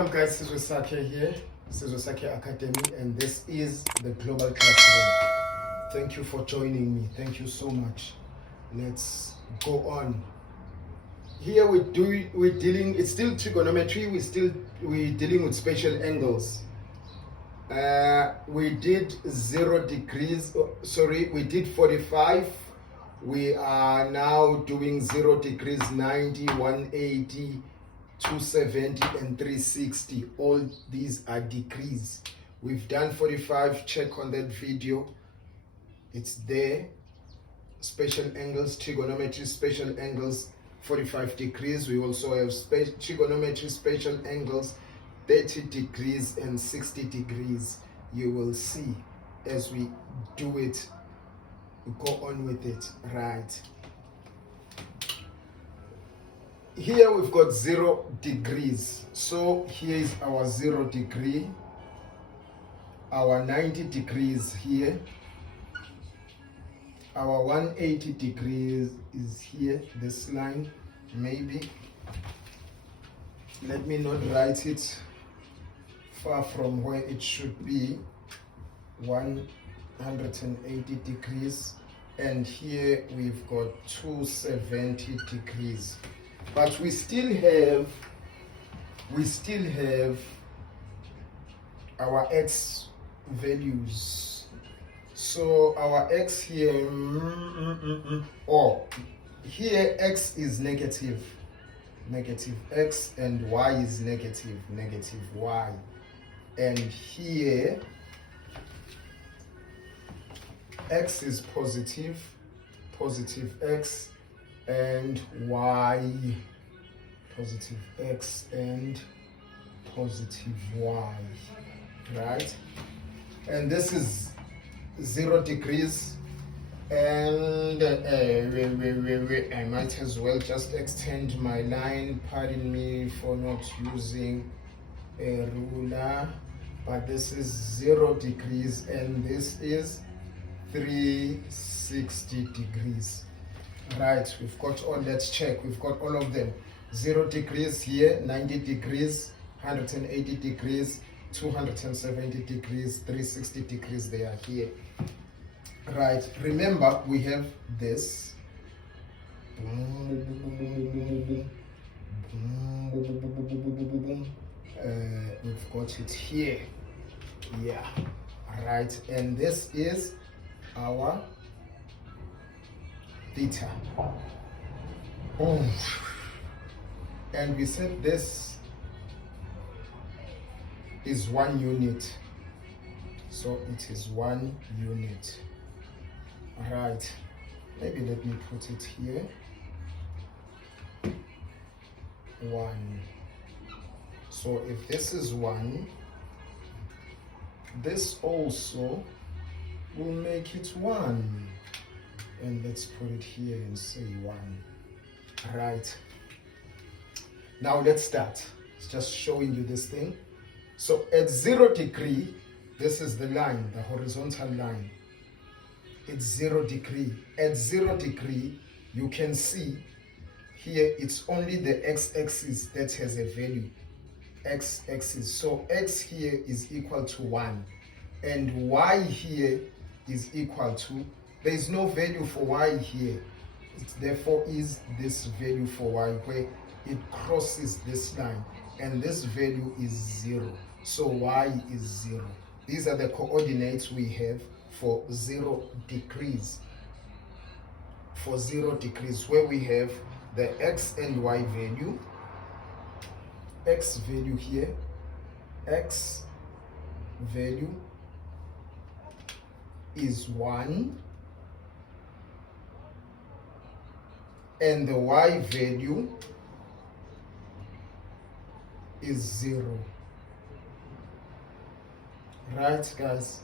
Welcome guys, Sake here, Sake Academy, and this is the Global Classroom. Thank you for joining me. Thank you so much. Let's go on. Here we're dealing, it's still trigonometry, we're dealing with special angles. We did 0 degrees, we did 45. We are now doing 0 degrees, 90, 180, 270 and 360. All these are degrees. We've done 45. Check on that video, it's there. Special angles, trigonometry, special angles, 45 degrees. We also have trigonometry, special angles, 30 degrees and 60 degrees. You will see as we do it. We go on with it, right? Here we've got 0 degrees. So here is our 0 degree, our 90 degrees here, our 180 degrees is here, this line. Maybe let me not write it far from where it should be. 180 degrees, and here we've got 270 degrees. But we still have our x values. So our x here, here x is negative x, and y is negative y, and here x is positive x, and y positive x and positive y, right? And this is 0 degrees, and I might as well just extend my line. Pardon me for not using a ruler, but this is 0 degrees and this is 360 degrees. Right, we've got all, let's check, we've got all of them. 0 degrees here, 90 degrees, 180 degrees, 270 degrees, 360 degrees, they are here. Right, remember we have this. We've got it here. Yeah, right, and this is our theta. And we said this is 1 unit, so it is 1 unit. All right, maybe let me put it here. 1. So if this is 1, this also will make it 1. And let's put it here and say 1. Right. Now let's start. It's just showing you this thing. So at 0 degree, this is the line, the horizontal line. It's 0 degree. At 0 degree, you can see here it's only the x-axis that has a value. X-axis. So x here is equal to 1. And y here is equal to, there is no value for y here. It therefore is this value for y where it crosses this line, and this value is 0. So y is 0. These are the coordinates we have for 0 degrees. For 0 degrees, where we have the x and y value. X value here, x value is 1, and the y value is 0. Right, guys?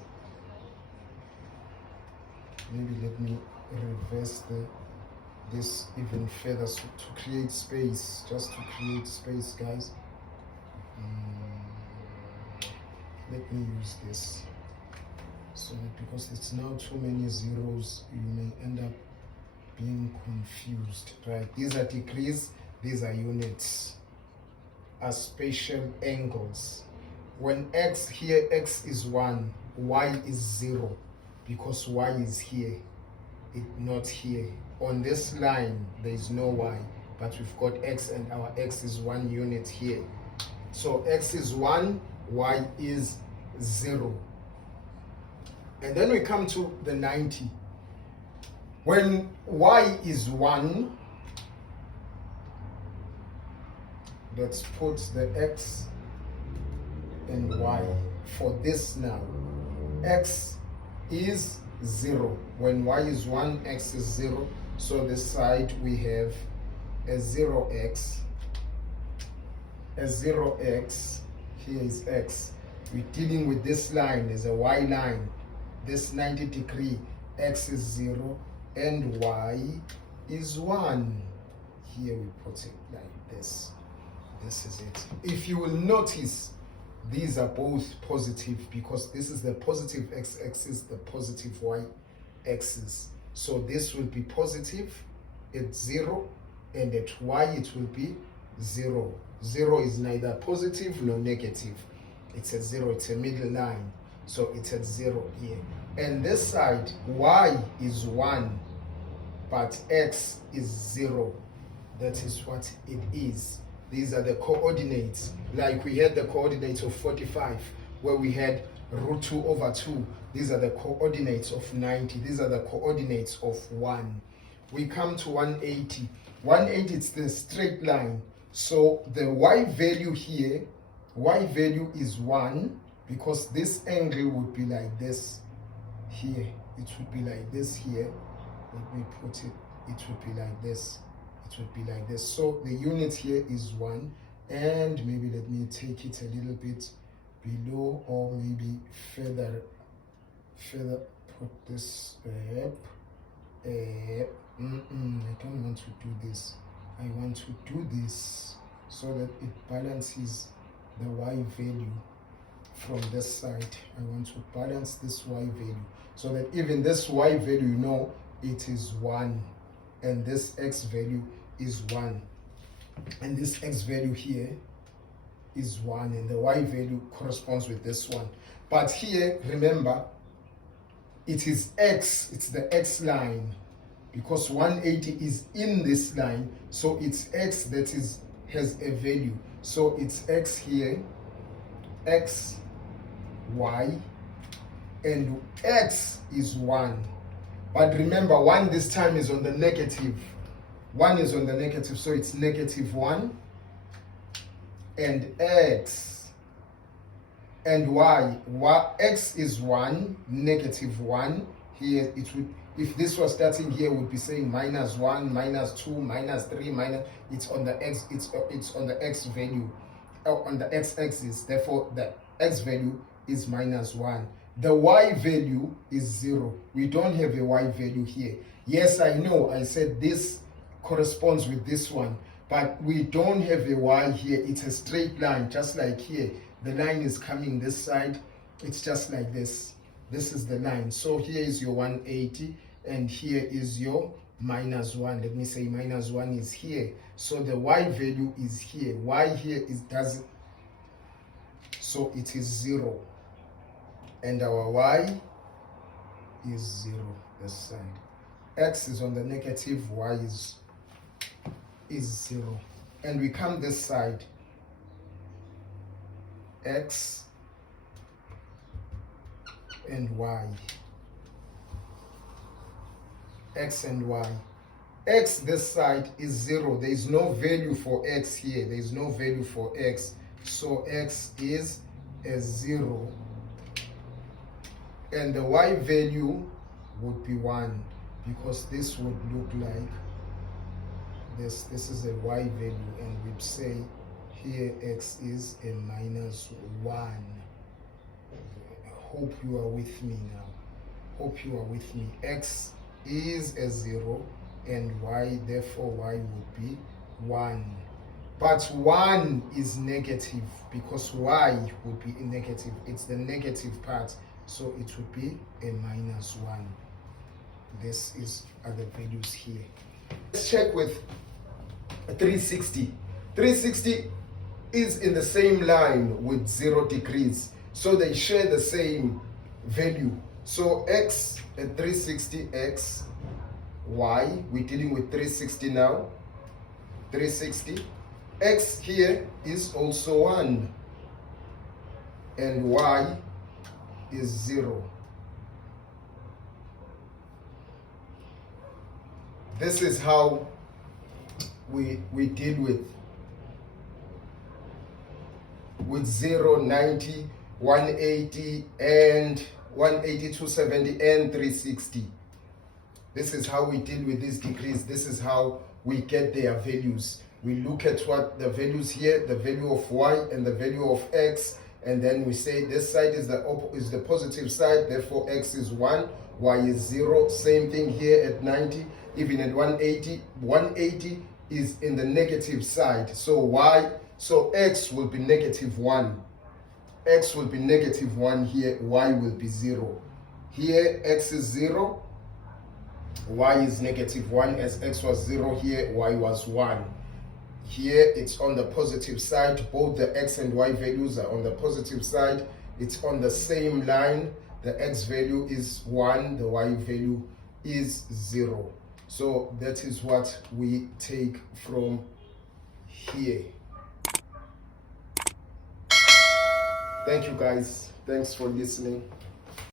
Maybe let me reverse this even further so to create space, just to create space, guys. Let me use this. So because it's now too many zeros, you may end up being confused, right? These are degrees, these are units. are spatial angles. When x here, x is 1, y is 0, because y is here, not here. On this line, there is no y, but we've got x, and our x is 1 unit here. So x is 1, y is 0. And then we come to the 90. When y is 1, let's put the x and y for this now. X is 0. When y is 1, x is 0. So this side we have a 0x. A 0x, here is x. We're dealing with this line as a y line. This 90 degree, x is 0 and y is 1. Here we put it like this. This is it. If you will notice, these are both positive because this is the positive x-axis, the positive y-axis. So this will be positive at 0, and at y it will be 0. 0 is neither positive nor negative. It's at 0, it's a middle line. So it's at 0 here. And this side, y is 1, but x is 0. That is what it is. These are the coordinates. Like we had the coordinates of 45, where we had root 2 over 2. These are the coordinates of 90. These are the coordinates of 1. We come to 180. 180, it's the straight line. So the y value here, y value is 1, because this angle would be like this here. It would be like this here. Let me put it. It would be like this. It would be like this. So the unit here is 1, and maybe let me take it a little bit below, or maybe further put this up. I don't want to do this. I want to do this so that it balances the y value from this side. I want to balance this y value so that even this y value, it is 1, and this x value is 1, and this x value here is 1, and the y value corresponds with this one. But here, remember, it is x, it's the x line, because 180 is in this line, so it's x that has a value. So it's x here, x, y, and x is 1. But remember, 1 this time is on the negative. 1 is on the negative, so it's -1. And x and y, x is 1, -1. Here it would, if this was starting here, would be saying -1, -2, -3, it's on the x, it's on the x value, on the x-axis. Therefore, the x value is -1. The y value is 0. We don't have a y value here. Yes, I know, I said this corresponds with this one, but we don't have a y here. It's a straight line, just like here. The line is coming this side. It's just like this. This is the line. So here is your 180, and here is your -1. Let me say -1 is here. So the y value is here. Y here doesn't. So it is 0. And our y is 0 this side. X is on the negative, y is 0. And we come this side. X and y. X and y. X this side is 0. There is no value for x here. There is no value for x. So x is a 0. And the y value would be 1, because this would look like this. This is a y value, and we'd say here x is a -1. Hope you are with me now. Hope you are with me. X is a 0, and y, therefore y would be 1. But 1 is negative, because y would be negative. It's the negative part. So it would be a -1. This are the values here. Let's check with 360. 360, is in the same line with 0 degrees. So they share the same value. So x at 360, x, y, we're dealing with 360 now, 360. X here is also 1, and y is 0. This is how we deal with 0, 90, 180, and 180, 270, and 360. This is how we deal with these degrees. This is how we get their values. We look at what the values here, the value of y and the value of x, and then we say this side is the positive side, therefore x is 1, y is 0. Same thing here at 90, even at 180. 180 is in the negative side, so x will be -1. X will be -1 here, y will be 0. Here x is 0, y is -1, as x was 0 here, y was 1. Here it's on the positive side, both the x and y values are on the positive side. It's on the same line. The x value is 1, the y value is 0. So that is what we take from here. Thank you guys. Thanks for listening.